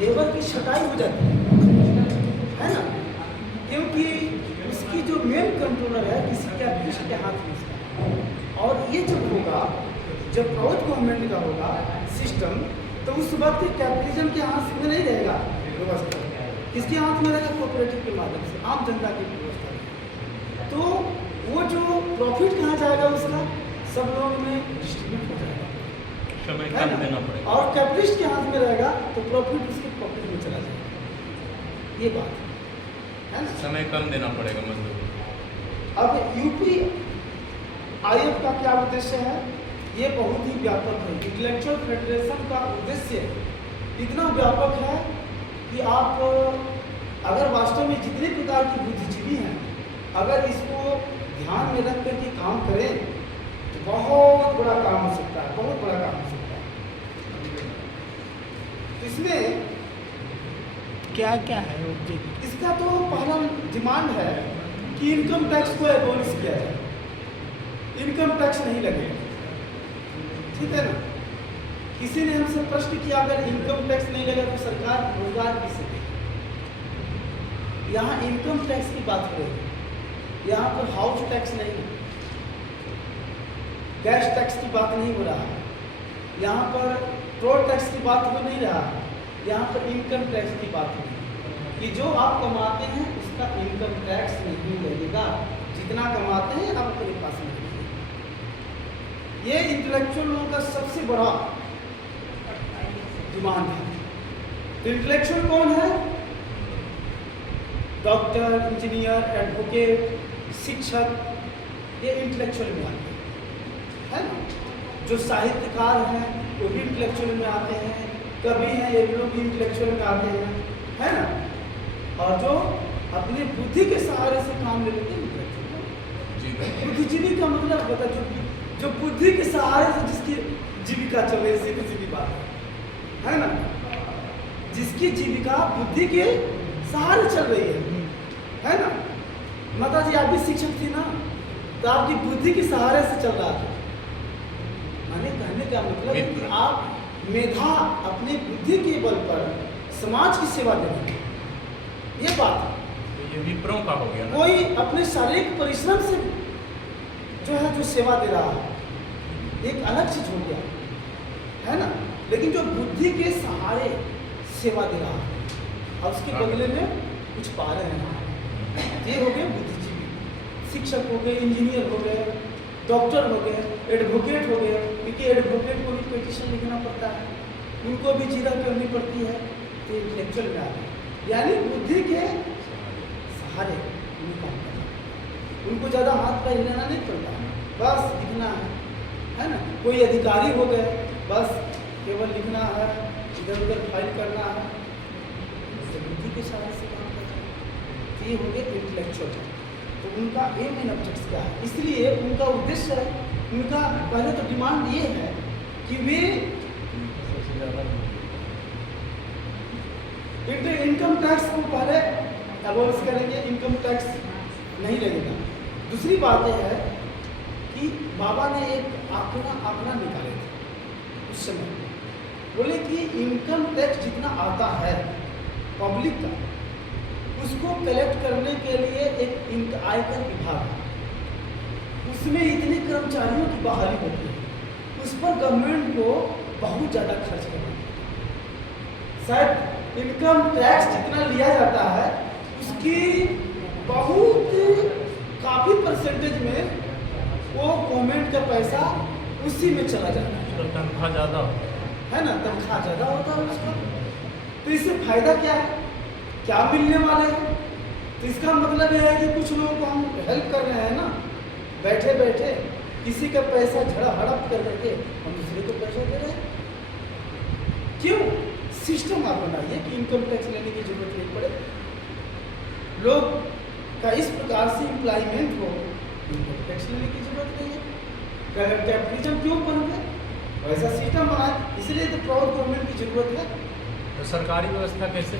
Labour की छटाई हो जाती है ना, क्योंकि उसकी जो मेन कंट्रोलर है किसी कैपिटलिस्ट के हाथ में उसका। और ये जब होगा, जब प्राइवेट गवर्नमेंट का होगा सिस्टम, तो उस वक्त कैपिटलिज्म के हाथ में नहीं रहेगा व्यवस्था, किसके हाथ में रहेगा? कोऑपरेटिव के माध्यम से, आम जनता की व्यवस्था। तो वो जो प्रॉफिट कहाँ जाएगा उसका, सब लोगों में डिस्ट्रीब्यूट हो जाएगा, समय कम देना पड़ेगा। और कैपिटलिस्ट के हाथ में रहेगा तो प्रॉफिट उसके पॉकेट में चला जाएगा। ये बात है ना, समय कम देना पड़ेगा मजदूर। अब यूपी आईएफ का क्या उद्देश्य है? ये बहुत ही व्यापक है। इंटेलेक्चुअल फेडरेशन का उद्देश्य इतना व्यापक है कि आप अगर वास्तव में जितने प्रकार की बुद्धिजीवी हैं, अगर इसको ध्यान में रख करके काम करें तो बहुत बड़ा काम हो सकता है, बहुत बड़ा काम हो सकता है। इसमें क्या क्या है ऑब्जेक्ट? इसका तो पहला डिमांड है कि इनकम टैक्स को एबॉलिश किया जाए, इनकम टैक्स नहीं लगेगा, ठीक है ना। किसी ने हमसे प्रश्न किया अगर इनकम टैक्स नहीं लगेगा तो सरकार रोजगार किससे देगी? यहाँ इनकम टैक्स की बात हो रही है, यहाँ पर हाउस टैक्स नहीं है, गैस टैक्स की बात नहीं हो रहा है, यहाँ पर टोल टैक्स की बात हो नहीं रहा है, यहाँ पर इनकम टैक्स की बात हो रही है कि जो आप कमाते हैं उसका इनकम टैक्स नहीं लगेगा, जितना कमाते हैं आप अपने पास में रखिए। ये इंटेलेक्चुअल लोगों का सबसे बड़ा डिमांड है। तो इंटेलेक्चुअल कौन है? डॉक्टर, इंजीनियर, एडवोकेट, शिक्षक, ये इंटेलेक्चुअल में आते हैं, है ना। जो साहित्यकार हैं वो भी इंटेलेक्चुअल में आते हैं, कवि हैं ये लोग भी इंटेलेक्चुअल में आते हैं, है ना। और जो अपनी बुद्धि के सहारे से काम ले लेते हैं इंटेलेक्चुअल। बुद्धिजीवी का मतलब बता, जो बुद्धि के सहारे से जिसकी जीविका चल रही है, सीधी सीधी बात है ना, जिसकी जीविका बुद्धि के सहारे चल रही है ना। माता जी आप भी शिक्षक थी ना, तो आपकी बुद्धि के सहारे से चल रहा था। माने कहने का मतलब है कि आप मेधा अपनी बुद्धि के बल पर समाज की सेवा देंगे, ये बात है। तो ये विप्रों का हो गया ना? कोई अपने शारीरिक परिश्रम से जो है जो सेवा दे रहा है एक अलग चीज हो गया, है ना। लेकिन जो बुद्धि के सहारे सेवा दे रहा है और उसके बदले में कुछ पा रहे हैं, ये हो गए बुद्धिजीवी। शिक्षक हो गए, इंजीनियर हो गए, डॉक्टर हो गए, एडवोकेट हो गए, क्योंकि एडवोकेट को भी पिटीशन लिखना पड़ता है, उनको भी जीरा करनी पड़ती है, तो इंटेलेक्चुअल में आ गए। यानी बुद्धि के सहारे उनको उनको ज़्यादा हाथ पैर हिलाना नहीं पड़ता, बस लिखना है ना। कोई अधिकारी हो गए, बस केवल लिखना है, इधर उधर फाइल करना है, तो बुद्धि के सहारे से काम करना है। ये हो गए इंटेलेक्चुअल। तो उनका एम एंड ऑब्जेक्ट्स क्या है, इसलिए उनका उद्देश्य है, उनका पहले तो डिमांड ये है कि वे इनकम टैक्स को पहले एबॉलिश करेंगे, इनकम टैक्स नहीं लगेगा। दूसरी बात यह है कि बाबा ने एक आंकड़ा निकाले थे उस समय, बोले कि इनकम टैक्स जितना आता है पब्लिक का, उसको कलेक्ट करने के लिए एक आयकर विभाग है, उसमें इतने कर्मचारियों की बहाली होती है, उस पर गवर्नमेंट को बहुत ज़्यादा खर्च करना है। शायद इनकम टैक्स जितना लिया जाता है उसकी बहुत काफ़ी परसेंटेज में वो गवर्नमेंट का पैसा उसी में चला जाता है। तो तनख्वाह ज़्यादा है ना, तनख्वाह ज़्यादा होता है उसका। तो इससे फायदा क्या है, क्या मिलने वाले हैं? तो इसका मतलब यह है कि कुछ लोगों को हम हेल्प कर रहे हैं ना, बैठे बैठे किसी का पैसा झड़ा हड़प कर करके हम दूसरे को पैसा दे रहे हैं। क्यों? सिस्टम आप बनाइए कि इनकम टैक्स लेने की जरूरत नहीं पड़े, लोग का इस प्रकार से एम्प्लॉयमेंट हो, इनकम टैक्स लेने की जरूरत नहीं है। कैपिटलिज्म क्यों बन गया? वैसा सिस्टम बनाए, इसलिए तो प्राइवेट गवर्नमेंट की जरूरत है। तो सरकारी व्यवस्था कैसे